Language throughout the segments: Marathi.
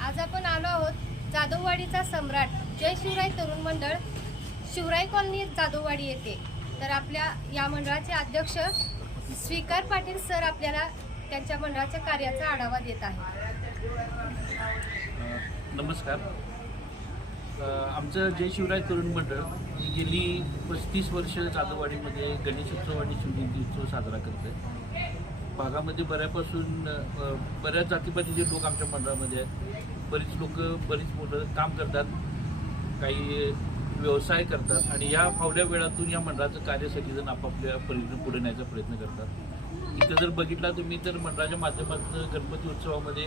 आज आपण आलो आहोत जाधववाडीचा सम्राट जय शिवराय तरुण मंडळ शिवराय कॉलनी जाधववाडी येते तर आपल्या या मंडळाचे अध्यक्ष स्वीकार पाटील सर आपल्याला त्यांच्या मंडळाच्या कार्याचा आढावा देत आहे नमस्कार. आमचं जय शिवराय तरुण मंडळ ही गेली पस्तीस वर्ष जाधववाडीमध्ये गणेशोत्सव आणि शिवजयंती उत्सव साजरा करत आहे भागामध्ये बऱ्यापासून बऱ्याच जातीपातीचे लोक आमच्या मंडळामध्ये आहेत. बरीच लोक बरीच मुलं काम करतात काही व्यवसाय करतात आणि या फावल्या वेळातून या मंडळाचं कार्य सगळेजण आपापल्या परीने पुढे न्यायचा प्रयत्न करतात. इथं जर बघितला तुम्ही तर मंडळाच्या माध्यमातून गणपती उत्सवामध्ये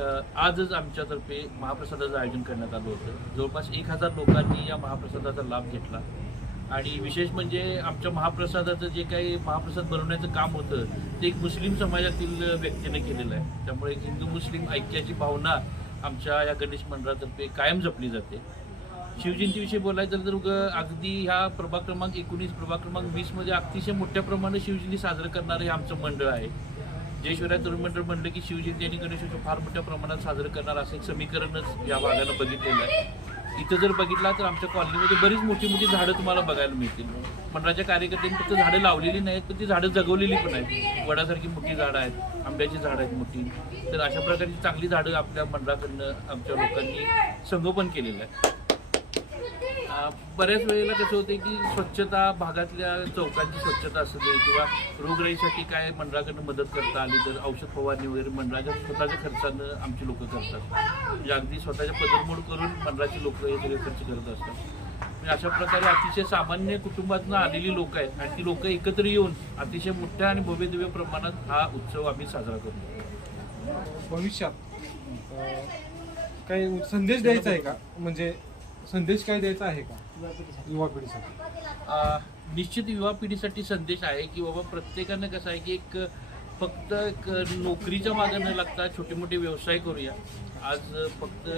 आजच आमच्यातर्फे महाप्रसादाचं आयोजन करण्यात आलं होतं. जवळपास एक हजार लोकांनी या महाप्रसादाचा लाभ घेतला. आणि विशेष म्हणजे आमच्या महाप्रसादाचं जे काही महाप्रसाद बनवण्याचं काम होतं ते एक मुस्लिम समाजातील व्यक्तीने केलेलं आहे. त्यामुळे हिंदू मुस्लिम ऐक्याची भावना आमच्या या गणेश मंडळातर्फे कायम जपली जाते. शिवजयंतीविषयी बोलायचं झालं तर अगदी ह्या प्रभाग क्रमांक एकोणीस प्रभाग क्रमांक वीसमध्ये अतिशय मोठ्या प्रमाणात शिवजयंती साजरं करणारं हे आमचं मंडळ आहे. जय शिवराय तरुण मंडळ म्हणलं की शिवजयंती आणि गणेशोत्सव फार मोठ्या प्रमाणात साजरं करणार असं एक समीकरणच या भागानं बघितलेलं आहे. इथं जर बघितला तर आमच्या कॉलनीमध्ये बरीच मोठी मोठी झाडं तुम्हाला बघायला मिळतील. मंडळाच्या कार्यकर्त्यांनी फक्त झाडं लावलेली नाहीत पण ती झाडं जगवलेली पण आहेत. वडासारखी मोठी झाडं आहेत आंब्याची झाडं आहेत मोठी. तर अशा प्रकारची चांगली झाडं आपल्या मंडळाकडनं आमच्या लोकांनी संगोपन केलेलं आहे. बऱ्याच वेळेला कसं होते की स्वच्छता भागातल्या चौकांची स्वच्छता असू दे किंवा रोगराईसाठी काय मंडळाकडनं मदत करता आली तर औषध फवारणी वगैरे मंडळाच्या स्वतःच्या खर्चानं आमची लोक करतात. म्हणजे अगदी स्वतःच्या पदरमोड करून मंडळाची लोक हे सगळे खर्च करत असतात. म्हणजे अशा प्रकारे अतिशय सामान्य कुटुंबातून आलेली लोक आहेत आणि ती लोक एकत्र येऊन अतिशय मोठ्या आणि भव्यदिव्य प्रमाणात हा उत्सव आम्ही साजरा करतो. भविष्यात काही संदेश द्यायचा आहे का? म्हणजे संदेश काय द्यायचा आहे का? युवा पिढीसाठी. अ, निश्चित युवा पिढीसाठी संदेश आहे की बाबा प्रत्येकानं कसं आहे की एक फक्त एक नोकरीच्या मागे न लागता छोटे मोठे व्यवसाय करूया. आज फक्त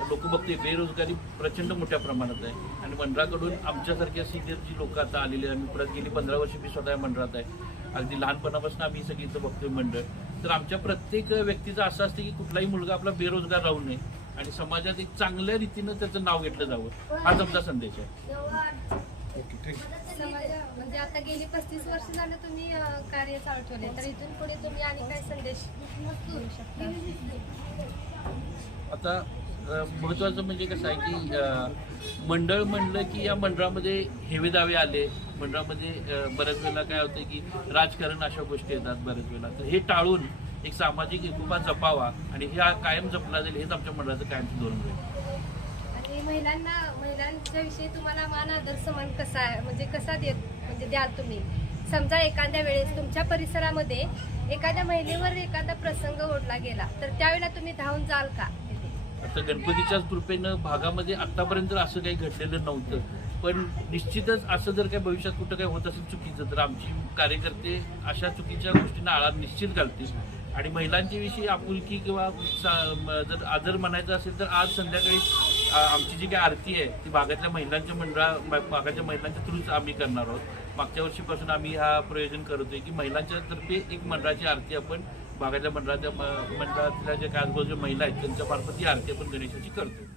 लोक बघते बेरोजगारी प्रचंड मोठ्या प्रमाणात आहे. आणि मंडळाकडून आमच्यासारख्या सिनियर जी लोक आता आलेली आहे आम्ही पुढे गेली पंधरा वर्ष मी स्वतः मंडळात आहे. अगदी लहानपणापासून आम्ही सगळी इथं बघतोय मंडळ. तर आमच्या प्रत्येक व्यक्तीचं असं असतं की कुठलाही मुलगा आपला बेरोजगार राहू नये. आणि समाजात एक चांगल्या रीतीनं त्याचं नाव घेतलं जावं. हाच आमचा संदेश आहे. ओके थँक्यू समाजा म्हणजे आता गेली पस्तीस वर्ष झालं तुम्ही कार्य चालू ठेवले तर इथून पुढे तुम्ही आणि काय संदेश देऊ शकता? आता महत्वाचं म्हणजे कसं आहे की मंडळ म्हणलं की या मंडळामध्ये हेवे दावे आले. मंडळामध्ये बऱ्याच वेळेला काय होतं की राजकारण अशा गोष्टी येतात बऱ्याच वेळेला. तर हे टाळून एक सामाजिक एकोपा जपावा आणि हे कायम जपला जाईल हेच आमच्या मंडळाचं कायमचं धोरण राहील आणि महिलांना महिलांच्या विषयी तुम्हाला मान आदर समान कसा आहे म्हणजे कसा देत म्हणजे द्याल तुम्ही? समजा एखाद्या वेळेस तुमच्या परिसरामध्ये एखाद्या महिलेवर एखादा प्रसंग ओढला गेला तर त्यावेळेला तुम्ही धावून जाल का? आता गणपतीच्याच कृपेनं भागामध्ये आतापर्यंत असं काही घडलेलं नव्हतं. पण निश्चितच असं जर काही भविष्यात कुठं काही होत असेल चुकीचं तर आमची कार्यकर्ते अशा चुकीच्या गोष्टींना आळा निश्चित घालतील. आणि महिलांच्या विषयी आपुलकी किंवा सा- म- जर आदर म्हणायचा असेल तर आज संध्याकाळी आमची जी काही आरती आहे ती भागातल्या महिलांच्या मंडळा भागाच्या महिलांच्या थ्रूच आम्ही करणार आहोत. मागच्या वर्षीपासून आम्ही हा प्रयोजन करतोय की महिलांच्या तर्फे एक मंडळाची आरती आपण भागातल्या मंडळाच्या म- मंडळातल्या ज्या काय आजूबाजूच्या महिला आहेत त्यांच्या मार्फत ही आरती आपण गणेशाची करतो.